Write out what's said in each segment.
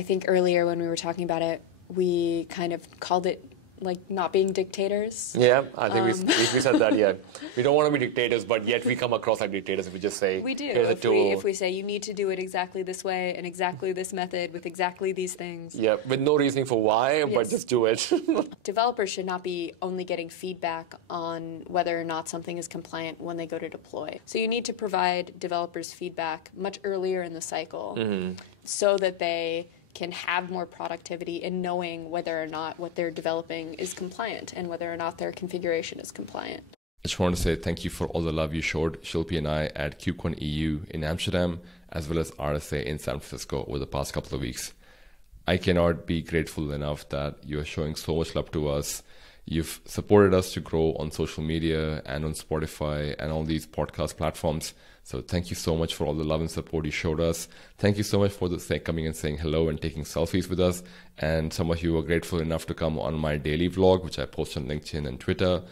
I think earlier when we were talking about it, we kind of called it like not being dictators. Yeah, I think we said that, yeah. We don't want to be dictators, but yet we come across like dictators if we just say, we do. Here's a tool. If we say you need to do it exactly this way and exactly this method with exactly these things. Yeah, with no reasoning for why, but just do it. Developers should not be only getting feedback on whether or not something is compliant when they go to deploy. So you need to provide developers feedback much earlier in the cycle so that they can have more productivity in knowing whether or not what they're developing is compliant and whether or not their configuration is compliant. I just want to say thank you for all the love you showed Shilpi and I at Kubecon EU in Amsterdam, as well as RSA in San Francisco over the past couple of weeks. I cannot be grateful enough that you're showing so much love to us. You've supported us to grow on social media and on Spotify and all these podcast platforms. So thank you so much for all the love and support you showed us. Thank you so much for coming and saying hello and taking selfies with us. And some of you were grateful enough to come on my daily vlog, which I post on LinkedIn and Twitter.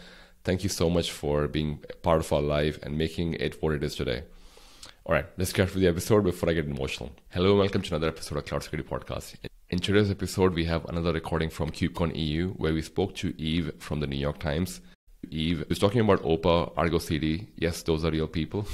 Thank you so much for being part of our life and making it what it is today. All right, let's get to the episode before I get emotional. Hello and welcome to another episode of Cloud Security Podcast. In today's episode, we have another recording from Kubecon EU, where we spoke to Eve from the NYTimes. Eve was talking about OPA, ArgoCD. Yes, those are real people.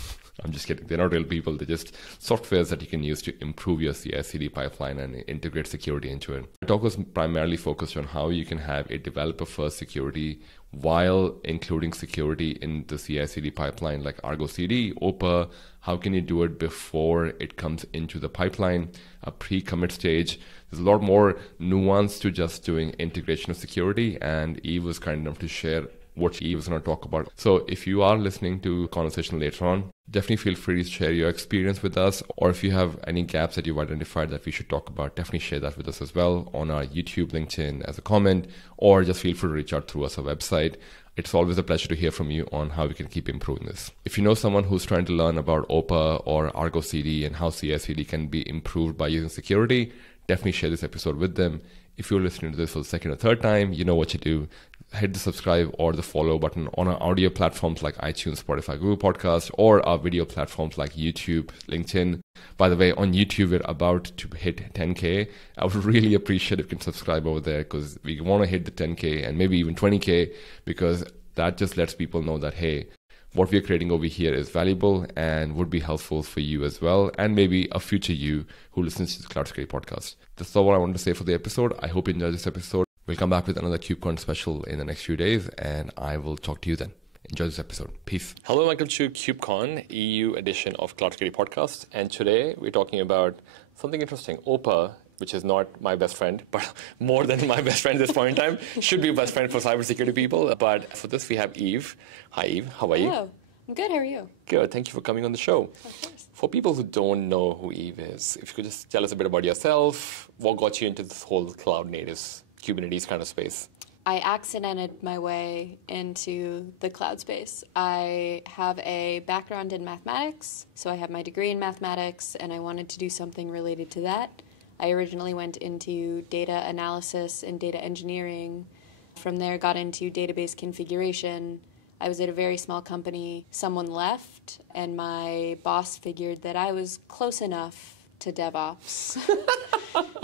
I'm just kidding. They're not real people. They're just softwares that you can use to improve your CICD pipeline and integrate security into it. The talk was primarily focused on how you can have a developer-first security while including security in the CICD pipeline like ArgoCD, OPA. How can you do it before it comes into the pipeline, a pre-commit stage? There's a lot more nuance to just doing integration of security, and Eve was kind enough to share what Eve was going to talk about. So if you are listening to conversation later on, definitely feel free to share your experience with us, or if you have any gaps that you've identified that we should talk about, definitely share that with us as well on our YouTube, LinkedIn as a comment, or just feel free to reach out through us, our website. It's always a pleasure to hear from you on how we can keep improving this. If you know someone who's trying to learn about OPA or Argo CD and how CICD can be improved by using security, definitely share this episode with them. If you're listening to this for the second or third time, you know what you do. Hit the subscribe or the follow button on our audio platforms like iTunes, Spotify, Google Podcasts, or our video platforms like YouTube, LinkedIn. By the way, on YouTube, we're about to hit 10K. I would really appreciate if you can subscribe over there, because we want to hit the 10K and maybe even 20K, because that just lets people know that, hey, what we're creating over here is valuable and would be helpful for you as well, and maybe a future you who listens to the Cloud Security Podcast. That's all I wanted to say for the episode. I hope you enjoyed this episode. We'll come back with another Kubecon special in the next few days, and I will talk to you then. Enjoy this episode. Peace. Hello and welcome to Kubecon EU edition of Cloud Security Podcast. And today we're talking about something interesting. OPA, which is not my best friend, but more than my best friend at this point in time, should be a best friend for cybersecurity people. But for this, we have Eve. Hi, Eve. How are you? Hello. I'm good. How are you? Good. Thank you for coming on the show. Of course. For people who don't know who Eve is, if you could just tell us a bit about yourself, what got you into this whole cloud native Kubernetes kind of space? I accidented my way into the cloud space. I have a background in mathematics, so I have my degree in mathematics, and I wanted to do something related to that. I originally went into data analysis and data engineering. From there, got into database configuration. I was at a very small company. Someone left, and my boss figured that I was close enough to DevOps.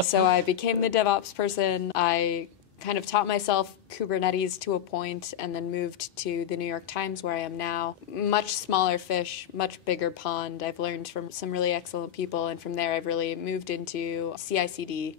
So I became the DevOps person. I kind of taught myself Kubernetes to a point, and then moved to the NYTimes, where I am now. Much smaller fish, much bigger pond. I've learned from some really excellent people, and from there I've really moved into CICD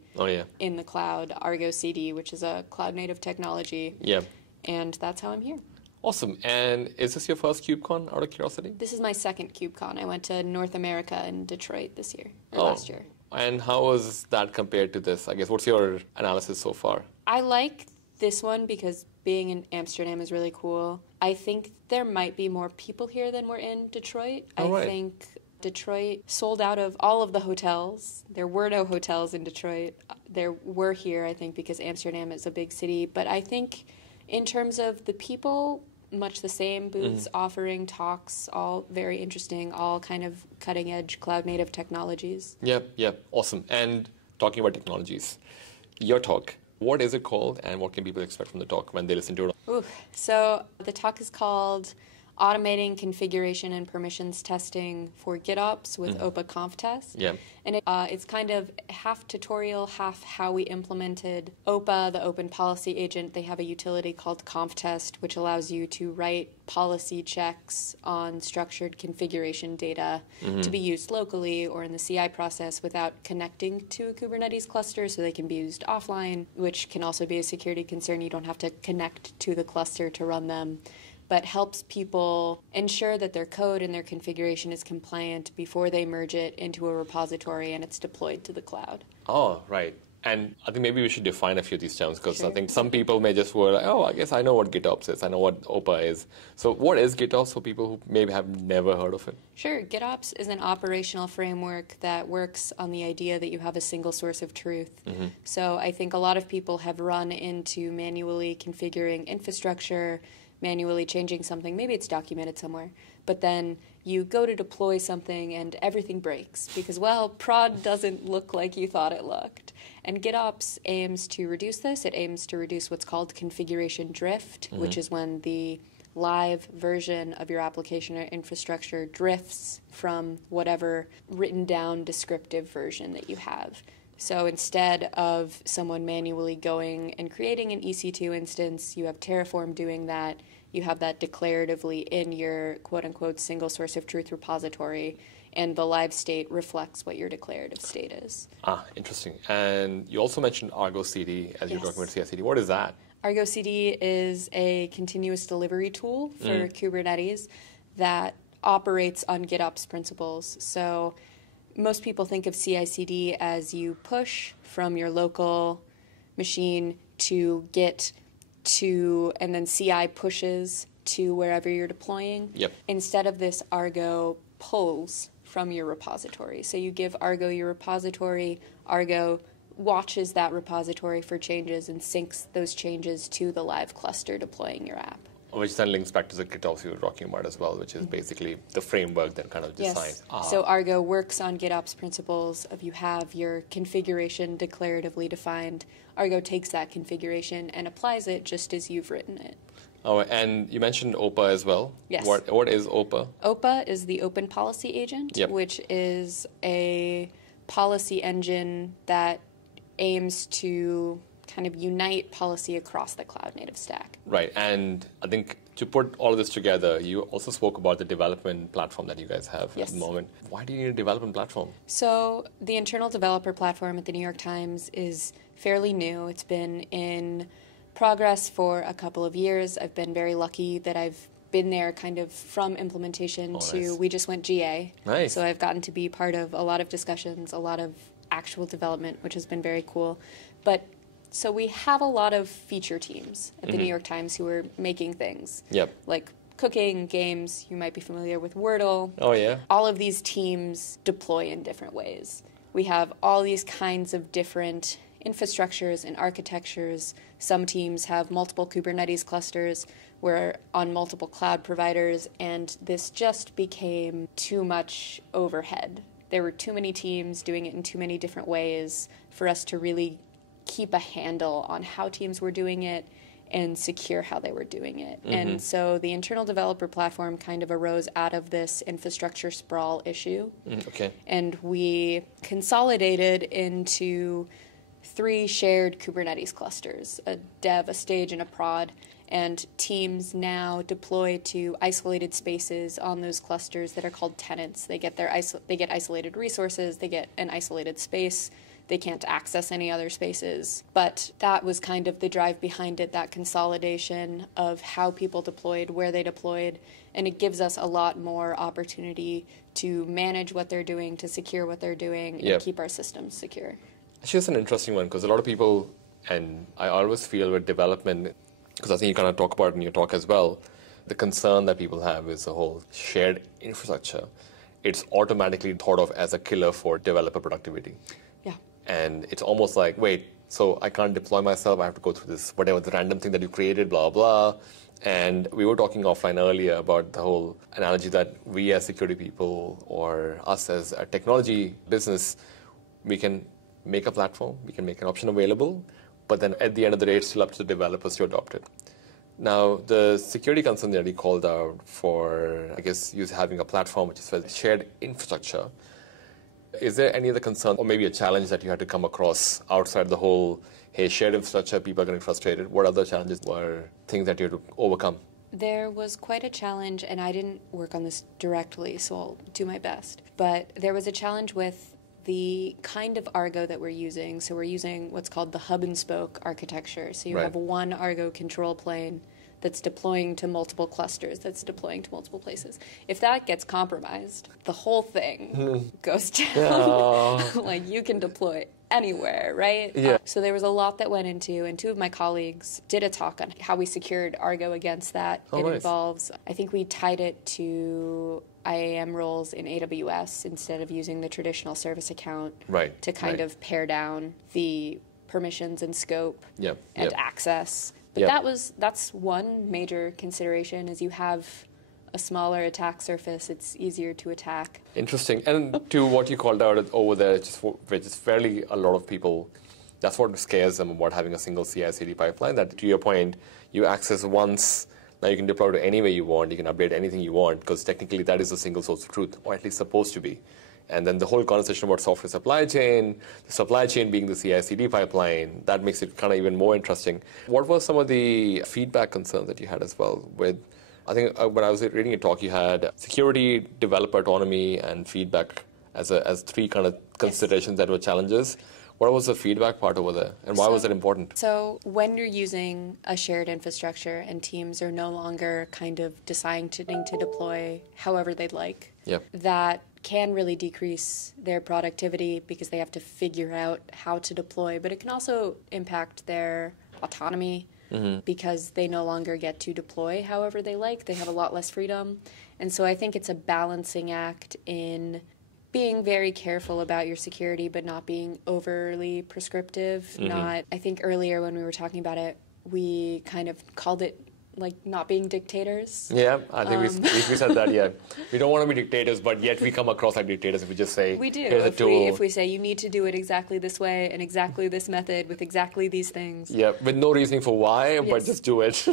in the cloud, Argo CD, which is a cloud-native technology. Yeah. And that's how I'm here. Awesome. And is this your first KubeCon, out of curiosity? This is my second KubeCon. I went to North America in Detroit this year, or last year. And how was that compared to this? I guess, what's your analysis so far? I like this one because being in Amsterdam is really cool. I think there might be more people here than were in Detroit. I think Detroit sold out of all of the hotels. There were no hotels in Detroit. There were here, I think, because Amsterdam is a big city. But I think in terms of the people, much the same, booths offering talks, all very interesting, all kind of cutting-edge cloud-native technologies. Yep. Awesome. And talking about technologies, your talk, what is it called, and what can people expect from the talk when they listen to it? So the talk is called automating configuration and permissions testing for GitOps with OPA Conftest. Yeah. And it's kind of half tutorial, half how we implemented OPA, the Open Policy Agent. They have a utility called Conftest, which allows you to write policy checks on structured configuration data to be used locally or in the CI process without connecting to a Kubernetes cluster, so they can be used offline, which can also be a security concern. You don't have to connect to the cluster to run them, but helps people ensure that their code and their configuration is compliant before they merge it into a repository and it's deployed to the cloud. Oh, right. And I think maybe we should define a few of these terms, because Sure. I think some people may just were like, oh, I guess I know what GitOps is. I know what OPA is. So what is GitOps for people who maybe have never heard of it? Sure. GitOps is an operational framework that works on the idea that you have a single source of truth. So I think a lot of people have run into manually configuring infrastructure, manually changing something. Maybe it's documented somewhere. But then you go to deploy something and everything breaks because, well, prod doesn't look like you thought it looked. And GitOps aims to reduce this. It aims to reduce what's called configuration drift, which is when the live version of your application or infrastructure drifts from whatever written down descriptive version that you have. So instead of someone manually going and creating an EC2 instance, you have Terraform doing that. You have that declaratively in your quote-unquote single source of truth repository, and the live state reflects what your declarative state is. Ah, interesting. And you also mentioned Argo CD as you're Yes. talking about CICD. What is that? Argo CD is a continuous delivery tool for Kubernetes that operates on GitOps principles. So most people think of CICD as you push from your local machine to Git to, and then CI pushes to wherever you're deploying. Yep. Instead of this, Argo pulls from your repository. So you give Argo your repository, Argo watches that repository for changes and syncs those changes to the live cluster deploying your app. Which then links back to the GitOps you were talking about as well, which is basically the framework that kind of decides. Yes. So Argo works on GitOps principles of you have your configuration declaratively defined. Argo takes that configuration and applies it just as you've written it. Oh, and you mentioned OPA as well. Yes. What is OPA? OPA is the Open Policy Agent, Yep. which is a policy engine that aims to kind of unite policy across the cloud native stack. Right, and I think to put all of this together, you also spoke about the development platform that you guys have Yes. at the moment. Why do you need a development platform? So the internal developer platform at the NYTimes is fairly new. It's been in progress for a couple of years. I've been very lucky that I've been there kind of from implementation to nice. we just went GA. Nice. So I've gotten to be part of a lot of discussions, a lot of actual development, which has been very cool. But so we have a lot of feature teams at the NYTimes who are making things. Yep. Like cooking, games, you might be familiar with Wordle. Oh, yeah? All of these teams deploy in different ways. We have all these kinds of different infrastructures and architectures. Some teams have multiple Kubernetes clusters. We're on multiple cloud providers, and this just became too much overhead. There were too many teams doing it in too many different ways for us to really keep a handle on how teams were doing it and secure how they were doing it. And so the internal developer platform kind of arose out of this infrastructure sprawl issue. Okay. And we consolidated into 3 shared Kubernetes clusters, a dev, a stage, and a prod. And teams now deploy to isolated spaces on those clusters that are called tenants. They get isolated resources, they get an isolated space. They can't access any other spaces. But that was kind of the drive behind it, that consolidation of how people deployed, where they deployed, and it gives us a lot more opportunity to manage what they're doing, to secure what they're doing, and Yep. keep our systems secure. Actually, it's an interesting one because a lot of people, and I always feel with development, because I think you kind of talk about it in your talk as well, the concern that people have is the whole shared infrastructure. It's automatically thought of as a killer for developer productivity. Yeah. And it's almost like, wait, so I can't deploy myself, I have to go through this, whatever, the random thing that you created, blah, blah. And we were talking offline earlier about the whole analogy that we as security people or us as a technology business, we can make a platform, we can make an option available, but then at the end of the day, it's still up to the developers to adopt it. Now, the security concern that you called out for, I guess, you having a platform which is for shared infrastructure, is there any other concern or maybe a challenge that you had to come across outside the whole, hey, shared infrastructure, people are getting frustrated? What other challenges were things that you had to overcome? There was quite a challenge, and I didn't work on this directly, so I'll do my best. But there was a challenge with the kind of Argo that we're using. So we're using what's called the hub and spoke architecture. So you have one Argo control plane that's deploying to multiple clusters, that's deploying to multiple places. If that gets compromised, the whole thing goes down. Like, you can deploy anywhere, right? Yeah. So there was a lot that went into, and two of my colleagues did a talk on how we secured Argo against that. Oh, it nice. involves, I think we tied it to IAM roles in AWS instead of using the traditional service account to kind of pare down the permissions and scope and access. But that's one major consideration, is you have a smaller attack surface, it's easier to attack. Interesting. And to what you called out over there, which is fairly a lot of people, that's what scares them about having a single CI/CD pipeline, that to your point, you access once, now you can deploy to any way you want, you can update anything you want, because technically that is a single source of truth, or at least supposed to be. And then the whole conversation about software supply chain, the supply chain being the CI/CD pipeline, that makes it kind of even more interesting. What were some of the feedback concerns that you had as well with, I think when I was reading your talk, you had security, developer autonomy, and feedback as three kind of considerations that were challenges. What was the feedback part over there, and why was it important? So when you're using a shared infrastructure and teams are no longer kind of deciding to deploy however they'd like, that can really decrease their productivity because they have to figure out how to deploy, but it can also impact their autonomy because they no longer get to deploy however they like. They have a lot less freedom. And so I think it's a balancing act in being very careful about your security, but not being overly prescriptive. I think earlier when we were talking about it, we kind of called it like not being dictators. Yeah, I think we said that, We don't want to be dictators, but yet we come across like dictators if we just say, we do. Here's a tool. If we say you need to do it exactly this way and exactly this method with exactly these things. Yeah, with no reasoning for why, but just do it.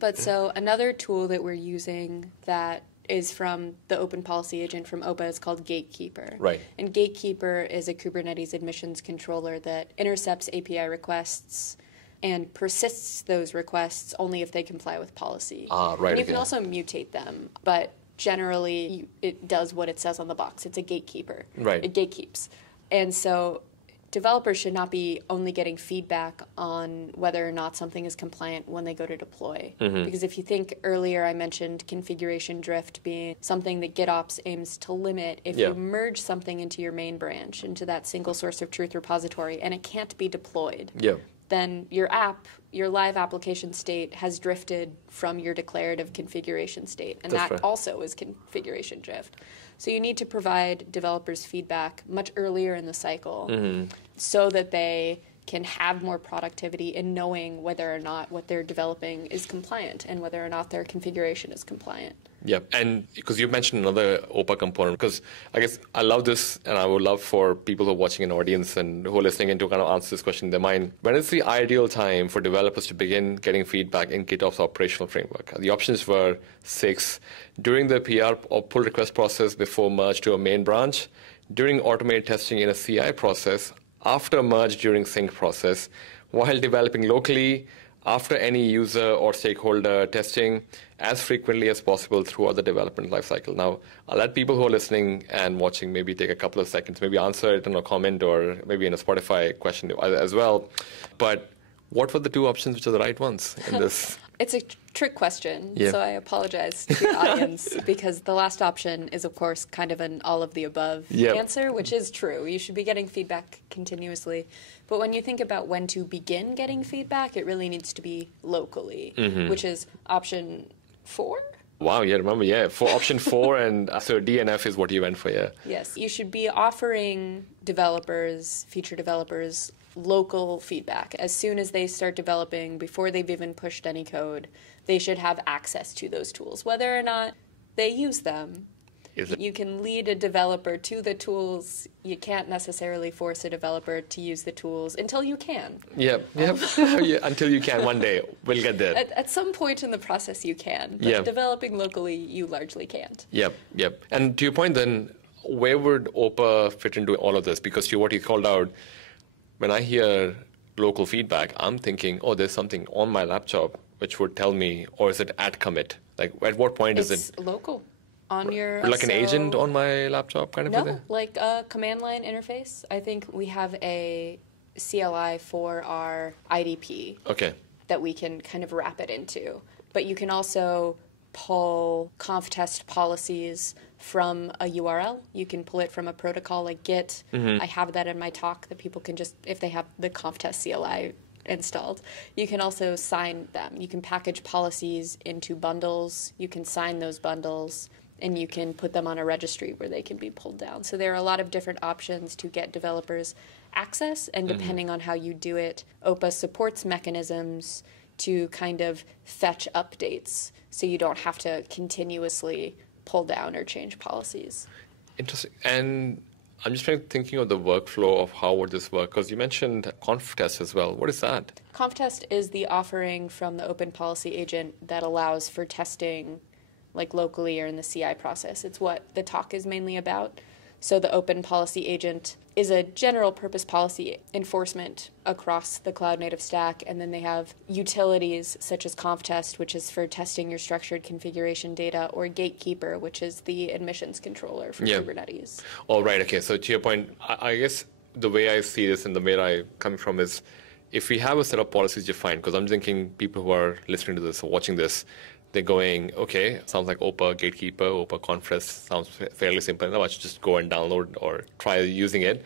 But so another tool that we're using that is from the open policy agent from OPA is called Gatekeeper. Right. And Gatekeeper is a Kubernetes admissions controller that intercepts API requests and persists those requests only if they comply with policy. And you can also mutate them, but generally it does what it says on the box. It's a gatekeeper. It gatekeeps. And so developers should not be only getting feedback on whether or not something is compliant when they go to deploy. Because if you think earlier I mentioned configuration drift being something that GitOps aims to limit. If you merge something into your main branch, into that single source of truth repository, and it can't be deployed, then your live application state has drifted from your declarative configuration state. And that also is configuration drift. So you need to provide developers feedback much earlier in the cycle so that they can have more productivity in knowing whether or not what they're developing is compliant and whether or not their configuration is compliant. Yeah, and because you mentioned another OPA component, because I guess I love this, and I would love for people who are watching an audience and who are listening in to kind of answer this question in their mind. When is the ideal time for developers to begin getting feedback in GitOps operational framework? The options were 6, during the PR or pull request process before merge to a main branch, during automated testing in a CI process, after merge during sync process, while developing locally, after any user or stakeholder testing, as frequently as possible throughout the development lifecycle. Now, I'll let people who are listening and watching maybe take a couple of seconds, maybe answer it in a comment or maybe in a Spotify question as well. But what were the two options which are the right ones in this? It's a trick question, so I apologize to the audience because the last option is, of course, kind of an all-of-the-above answer, which is true. You should be getting feedback continuously. But when you think about when to begin getting feedback, it really needs to be locally, which is option 4. Wow, remember, for option 4, and so DNF is what you went for, Yes, you should be offering developers, feature developers, local feedback. As soon as they start developing, before they've even pushed any code, they should have access to those tools. Whether or not they use them You can lead a developer to the tools. You can't necessarily force a developer to use the tools until you can. Yep. Until you can one day. We'll get there. At some point in the process, you can. But developing locally, you largely can't. Yep. And to your point then, where would OPA fit into all of this? Because to what you called out, when I hear local feedback, I'm thinking, oh, there's something on my laptop which would tell me, or is it at commit? Like, at what point is it? It's local. On your... Like an agent on my laptop kind of thing? No, like a command line interface. I think we have a CLI for our IDP that we can kind of wrap it into. But you can also pull Conftest policies from a URL. You can pull it from a protocol like Git. I have that in my talk that people can just, if they have the Conftest CLI installed. You can also sign them. You can package policies into bundles. You can sign those bundles, and you can put them on a registry where they can be pulled down. So there are a lot of different options to get developers access, and depending on how you do it, OPA supports mechanisms to kind of fetch updates so you don't have to continuously pull down or change policies. Interesting. And I'm just thinking of the workflow of how would this work, because you mentioned Conftest as well. What is that? Conftest is the offering from the Open Policy Agent that allows for testing like locally or in the CI process. It's what the talk is mainly about. So the Open Policy Agent is a general purpose policy enforcement across the cloud native stack, and then they have utilities such as Conftest, which is for testing your structured configuration data, or Gatekeeper, which is the admissions controller for Kubernetes. All right, okay, so to your point, I guess the way I see this and the way I come from is, if we have a set of policies defined, because I'm thinking people who are listening to this or watching this, they're going, okay, sounds like OPA, Gatekeeper, OPA Conftest sounds fairly simple enough. I should just go and download or try using it.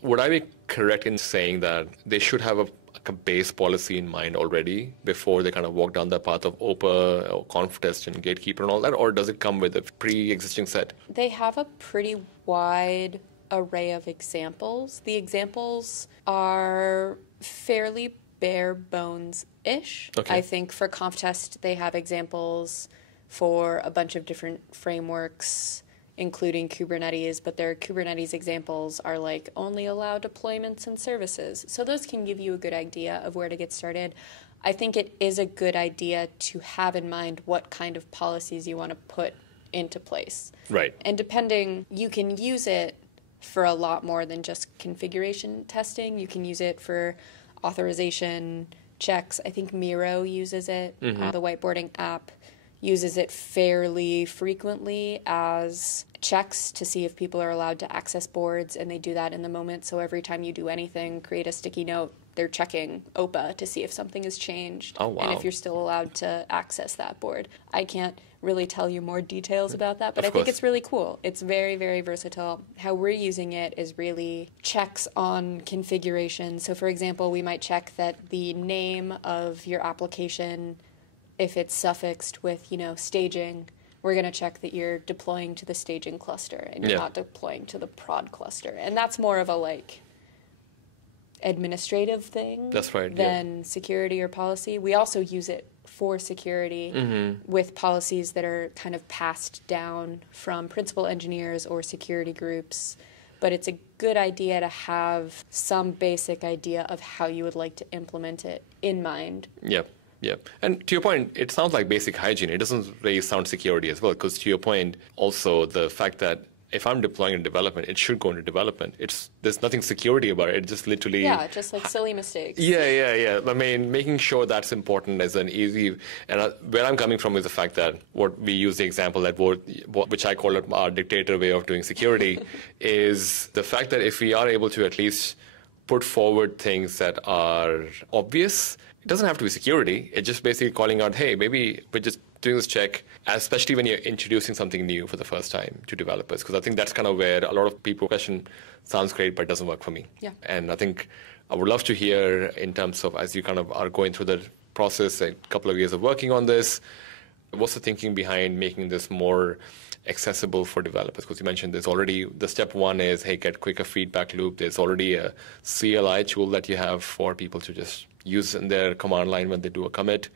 Would I be correct in saying that they should have a base policy in mind already before they kind of walk down the path of OPA or Conftest and Gatekeeper and all that? Or does it come with a pre-existing set? They have a pretty wide array of examples. The examples are fairly bare bones-ish. I think for Conftest, they have examples for a bunch of different frameworks, including Kubernetes, but their Kubernetes examples are like only allow deployments and services. So those can give you a good idea of where to get started. I think it is a good idea to have in mind what kind of policies you want to put into place. Right. And depending, you can use it for a lot more than just configuration testing. You can use it for authorization checks. I think Miro uses it. The whiteboarding app uses it fairly frequently as checks to see if people are allowed to access boards, and they do that in the moment. So every time you do anything, create a sticky note, they're checking OPA to see if something has changed and if you're still allowed to access that board. I can't really tell you more details about that, but I think it's really cool. It's very, very versatile. How we're using it is really checks on configuration. So for example, we might check that the name of your application, if it's suffixed with, staging, we're going to check that you're deploying to the staging cluster and you're not deploying to the prod cluster. And that's more of a administrative thing than security or policy. We also use it for security with policies that are kind of passed down from principal engineers or security groups. But it's a good idea to have some basic idea of how you would like to implement it in mind. Yep. And to your point, it sounds like basic hygiene. It doesn't really sound security as well, because to your point, also the fact that if I'm deploying in development, it should go into development. There's nothing security about it. It just literally... Yeah, just like silly mistakes. Yeah. I mean, making sure that's important is an easy... And where I'm coming from is the fact that what we use the example that which I call it our dictator way of doing security is the fact that if we are able to at least put forward things that are obvious, it doesn't have to be security. It's just basically calling out, hey, maybe we're just doing this check, especially when you're introducing something new for the first time to developers, because I think that's kind of where a lot of people question, sounds great, but it doesn't work for me. Yeah. And I think I would love to hear in terms of, as you kind of are going through the process, a couple of years of working on this, what's the thinking behind making this more accessible for developers? Because you mentioned there's already, the step one is, hey, get quicker feedback loop. There's already a CLI tool that you have for people to just use in their command line when they do a commit.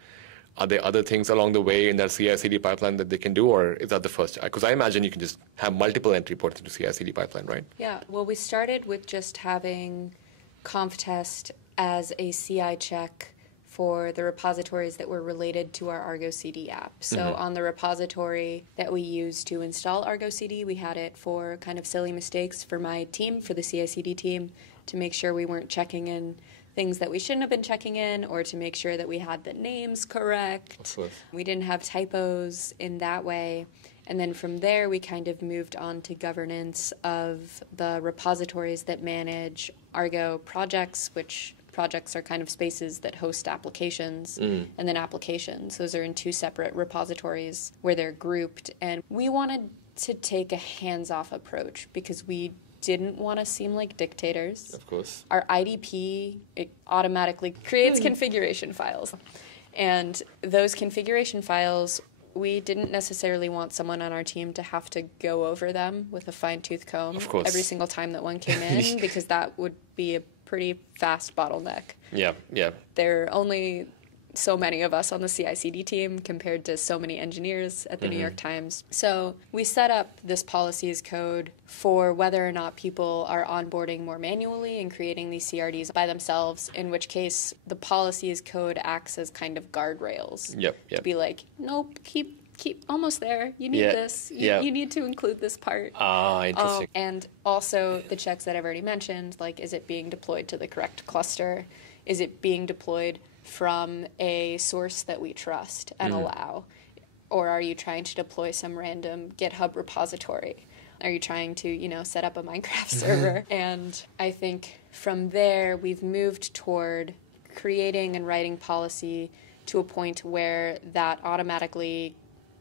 Are there other things along the way in that CI/CD pipeline that they can do, or is that the first? Because I imagine you can just have multiple entry points into CI/CD pipeline, right? Yeah, well, we started with just having Conftest as a CI check for the repositories that were related to our Argo CD app. So on the repository that we used to install Argo CD, we had it for kind of silly mistakes for my team, for the CICD team, to make sure we weren't checking in things that we shouldn't have been checking in, or to make sure that we had the names correct. Of course. We didn't have typos in that way. And then from there, we kind of moved on to governance of the repositories that manage Argo projects, which projects are kind of spaces that host applications, and then applications. Those are in two separate repositories where they're grouped. And we wanted to take a hands-off approach because we didn't want to seem like dictators. Of course. Our IDP, it automatically creates configuration files. And those configuration files, we didn't necessarily want someone on our team to have to go over them with a fine-tooth comb every single time that one came in, because that would be a pretty fast bottleneck. Yeah, yeah. There are only so many of us on the CICD team compared to so many engineers at the New York Times. So we set up this policies code for whether or not people are onboarding more manually and creating these CRDs by themselves, in which case the policies code acts as kind of guardrails. To be like, nope, keep almost there. You need this. You need to include this part. Interesting. And also the checks that I've already mentioned, like, is it being deployed to the correct cluster? Is it being deployed from a source that we trust and allow? Or are you trying to deploy some random GitHub repository? Are you trying to, set up a Minecraft server? And I think from there, we've moved toward creating and writing policy to a point where that automatically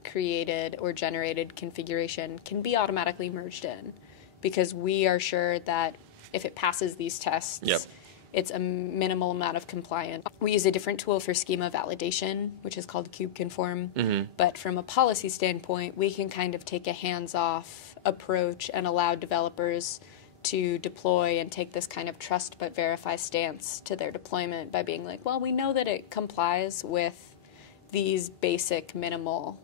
created or generated configuration can be automatically merged in, because we are sure that if it passes these tests, it's a minimal amount of compliance. We use a different tool for schema validation, which is called Kubeconform. But from a policy standpoint, we can kind of take a hands-off approach and allow developers to deploy and take this kind of trust but verify stance to their deployment by being like, well, we know that it complies with these basic minimal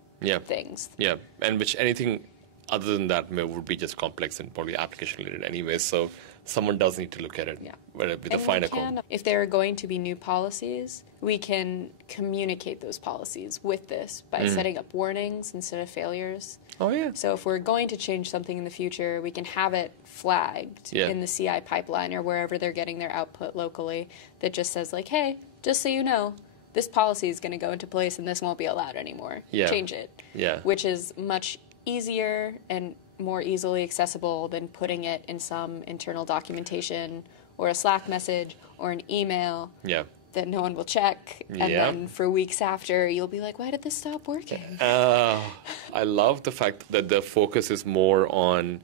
things. Yeah, and which anything other than that would be just complex and probably application related anyway. So someone does need to look at it with a finer comb. If there are going to be new policies, we can communicate those policies with this by setting up warnings instead of failures. Oh, yeah. So if we're going to change something in the future, we can have it flagged in the CI pipeline or wherever they're getting their output locally that just says, like, hey, just so you know, this policy is going to go into place and this won't be allowed anymore. Change it. Which is much easier and more easily accessible than putting it in some internal documentation or a Slack message or an email that no one will check. And then for weeks after, you'll be like, why did this stop working? I love the fact that the focus is more on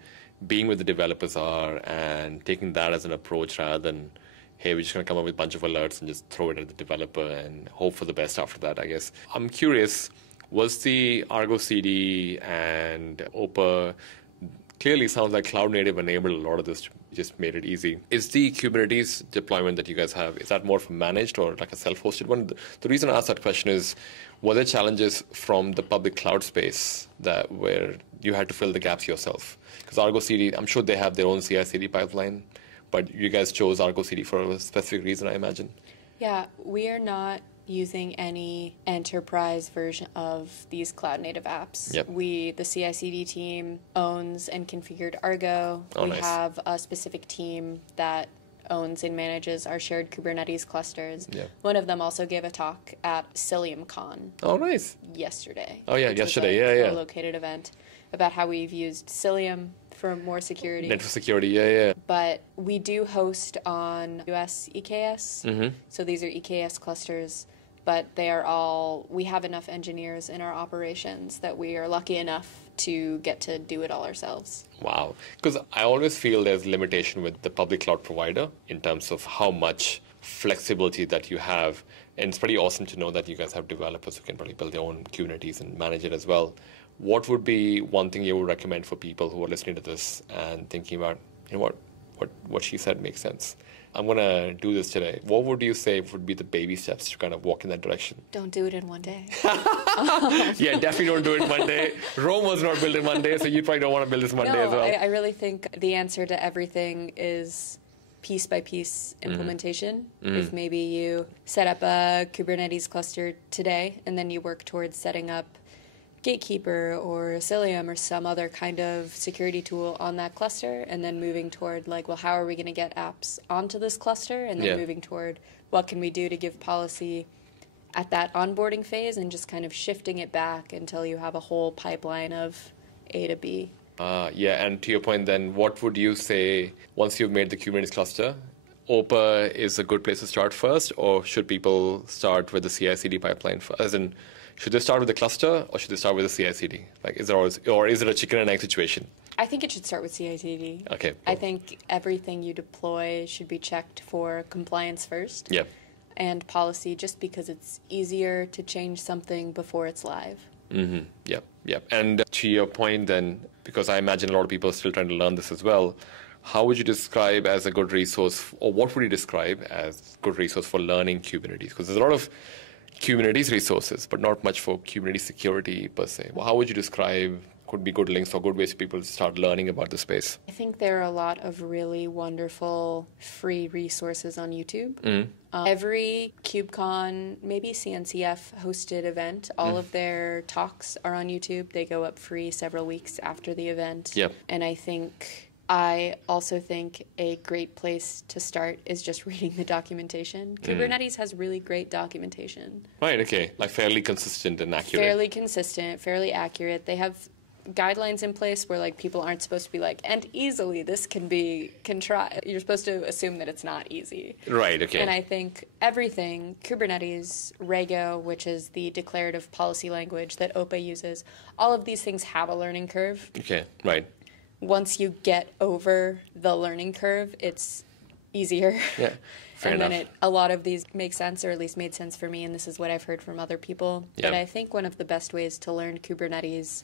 being where the developers are and taking that as an approach rather than, hey, we're just going to come up with a bunch of alerts and just throw it at the developer and hope for the best after that, I guess. I'm curious, was the Argo CD and OPA clearly sounds like cloud native enabled a lot of this, just made it easy. Is the Kubernetes deployment that you guys have, is that more for managed or like a self-hosted one? The reason I asked that question is, were there challenges from the public cloud space that where you had to fill the gaps yourself? Because Argo CD, I'm sure they have their own CI/CD pipeline, but you guys chose Argo CD for a specific reason, I imagine. Yeah, we are not using any enterprise version of these cloud-native apps. The CICD team owns and configured Argo. We have a specific team that owns and manages our shared Kubernetes clusters. One of them also gave a talk at CiliumCon. Oh, nice. Yesterday. Oh, yeah, yesterday, a located event about how we've used Cilium for more security. Network security, But we do host on US EKS. So these are EKS clusters, but we have enough engineers in our operations that we are lucky enough to get to do it all ourselves. Wow. Because I always feel there's limitation with the public cloud provider in terms of how much flexibility that you have. And it's pretty awesome to know that you guys have developers who can probably build their own Kubernetes and manage it as well. What would be one thing you would recommend for people who are listening to this and thinking about, what she said makes sense? I'm going to do this today, what would you say would be the baby steps to kind of walk in that direction? Don't do it in one day. Yeah, definitely don't do it Monday. Rome was not built in one day, so you probably don't want to build this Monday as well. I really think the answer to everything is piece by piece implementation. If maybe you set up a Kubernetes cluster today and then you work towards setting up Gatekeeper or Cilium or some other kind of security tool on that cluster, and then moving toward like, well, how are we going to get apps onto this cluster? And then moving toward what can we do to give policy at that onboarding phase, and just kind of shifting it back until you have a whole pipeline of A to B. Yeah, and to your point then, what would you say once you've made the Kubernetes cluster? OPA is a good place to start first, or should people start with the CI/CD pipeline first? As in, should they start with the cluster, or should they start with the CI/CD? Like, is it a chicken and egg situation? I think it should start with CI/CD. Okay. Cool. I think everything you deploy should be checked for compliance first. Yep. And policy, just because it's easier to change something before it's live. Mm-hmm. Yep. And to your point then, because I imagine a lot of people are still trying to learn this as well, how would you describe as a good resource, or what would you describe as a good resource for learning Kubernetes? Because there's a lot of Kubernetes resources, but not much for Kubernetes security per se. Well, how would you describe could be good links or good ways for people to start learning about the space? I think there are a lot of really wonderful free resources on YouTube. Every KubeCon, maybe CNCF hosted event, all of their talks are on YouTube. They go up free several weeks after the event. Yep. And I also think a great place to start is just reading the documentation. Kubernetes has really great documentation. Right, okay. Like fairly consistent and accurate. Fairly consistent, fairly accurate. They have guidelines in place where like people aren't supposed to be like, and easily this can try. You're supposed to assume that it's not easy. Right, okay. And I think everything, Kubernetes, Rego, which is the declarative policy language that OPA uses, all of these things have a learning curve. Okay, right. Once you get over the learning curve, it's easier. Yeah, fair enough. Then a lot of these make sense, or at least made sense for me, and this is what I've heard from other people. Yeah. But I think one of the best ways to learn Kubernetes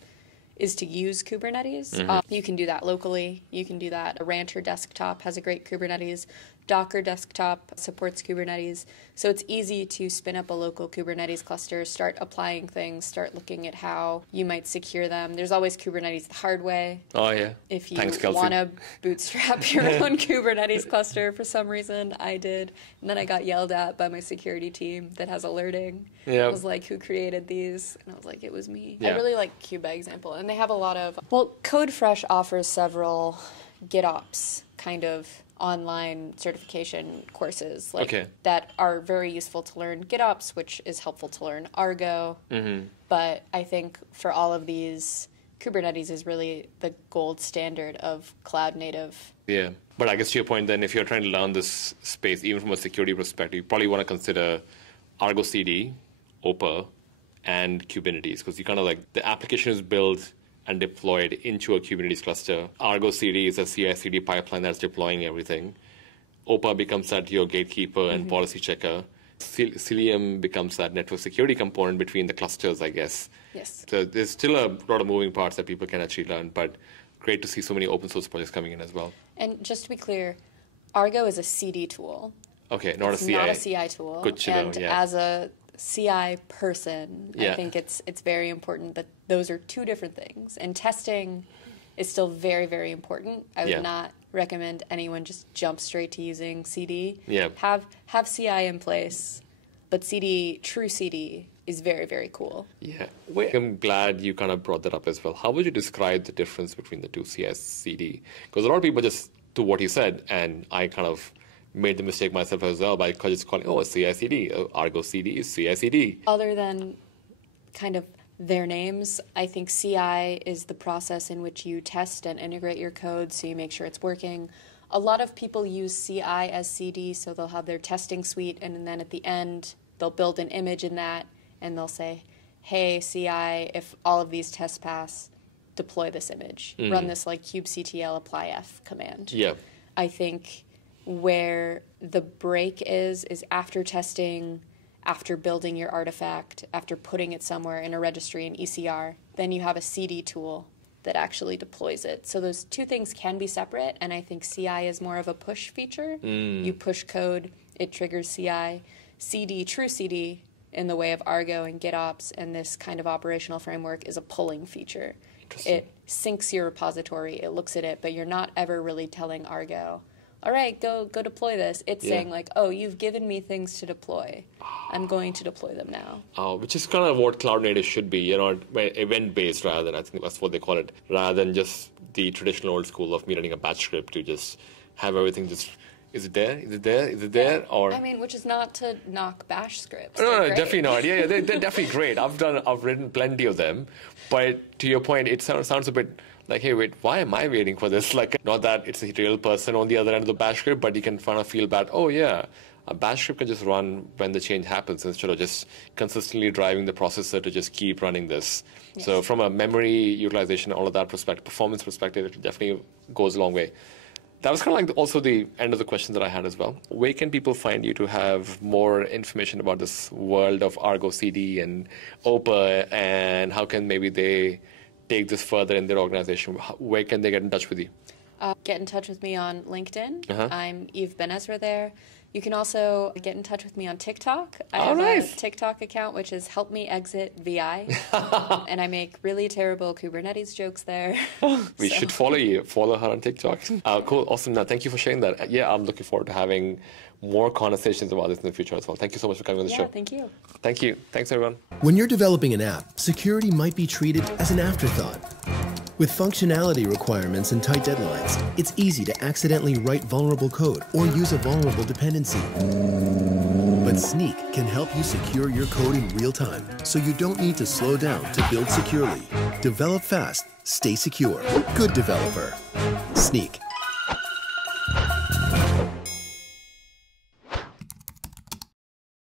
is to use Kubernetes. You can do that locally. You can do that. A Rancher desktop has a great Kubernetes. Docker desktop supports Kubernetes. So it's easy to spin up a local Kubernetes cluster, start applying things, start looking at how you might secure them. There's always Kubernetes the hard way. Oh, yeah. If you Thanks, Kelsey. want to bootstrap your own Kubernetes cluster, for some reason, I did. And then I got yelled at by my security team that has alerting. Yeah. I was like, who created these? And I was like, it was me. Yeah. I really like Cuba example. And they have a lot of, well, CodeFresh offers several GitOps kind of online certification courses that are very useful to learn GitOps, which is helpful to learn Argo. But I think for all of these, Kubernetes is really the gold standard of cloud native. Yeah, but I guess to your point then, if you're trying to learn this space, even from a security perspective, you probably want to consider Argo CD, OPA, and Kubernetes, because you kind of like, the application is built and deployed into a Kubernetes cluster. Argo CD is a CI/CD pipeline that's deploying everything. OPA becomes that your gatekeeper and policy checker. Cilium becomes that network security component between the clusters, I guess. Yes. So there's still a lot of moving parts that people can actually learn, but great to see so many open source projects coming in as well. And just to be clear, Argo is a CD tool. Okay, not a CI. Not a CI tool. Good to know, and yeah. as a CI person, Yeah. I think it's very important that those are two different things. And testing is still very, very important. I would not recommend anyone just jump straight to using CD. Yeah. Have CI in place, but true CD is very, very cool. Yeah. I'm glad you kind of brought that up as well. How would you describe the difference between the two CI/CD? Because a lot of people just do what you said, and I kind of made the mistake myself as well by just calling, it's CI/CD. Argo CD is CI/CD. Other than kind of their names, I think CI is the process in which you test and integrate your code so you make sure it's working. A lot of people use CI as CD, so they'll have their testing suite, and then at the end, they'll build an image in that, and they'll say, hey, CI, if all of these tests pass, deploy this image. Run this like kubectl apply f command. Yeah. I think where the break is after testing, after building your artifact, after putting it somewhere in a registry in ECR, then you have a CD tool that actually deploys it. So those two things can be separate, and I think CI is more of a push feature. You push code, it triggers CI. CD, true CD, in the way of Argo and GitOps and this kind of operational framework, is a pulling feature. It syncs your repository, it looks at it, but you're not ever really telling Argo, all right, go deploy this. It's saying like, oh, you've given me things to deploy. I'm going to deploy them now. Which is kind of what cloud native should be, event-based rather than, I think that's what they call it, rather than just the traditional old school of me running a batch script to just have everything just, is it there? Is it there? Is it there? Or I mean, which is not to knock bash scripts. No, definitely not. Yeah, they're definitely great. I've written plenty of them. But to your point, it sounds a bit like, hey, wait, why am I waiting for this? Like, not that it's a real person on the other end of the bash script, but you can kind of feel bad. Oh, yeah, a bash script can just run when the change happens instead of just consistently driving the processor to just keep running this. Yes. So from a memory utilization, all of that perspective, performance perspective, it definitely goes a long way. That was kind of like also the end of the question that I had as well. Where can people find you to have more information about this world of Argo CD and OPA, and how can maybe they take this further in their organization? Where can they get in touch with you? Get in touch with me on LinkedIn. I'm Ben Ezra there. You can also get in touch with me on TikTok. I have a TikTok account, which is Help Me Exit VI. And I make really terrible Kubernetes jokes there. We should follow you. Follow her on TikTok. Cool. Awesome. Now, thank you for sharing that. Yeah, I'm looking forward to having more conversations about this in the future as well. Thank you so much for coming on the show. Thank you. Thank you. Thanks, everyone. When you're developing an app, security might be treated as an afterthought. With functionality requirements and tight deadlines, it's easy to accidentally write vulnerable code or use a vulnerable dependency. But Sneak can help you secure your code in real time, so you don't need to slow down to build securely. Develop fast, stay secure. Good developer. Sneak.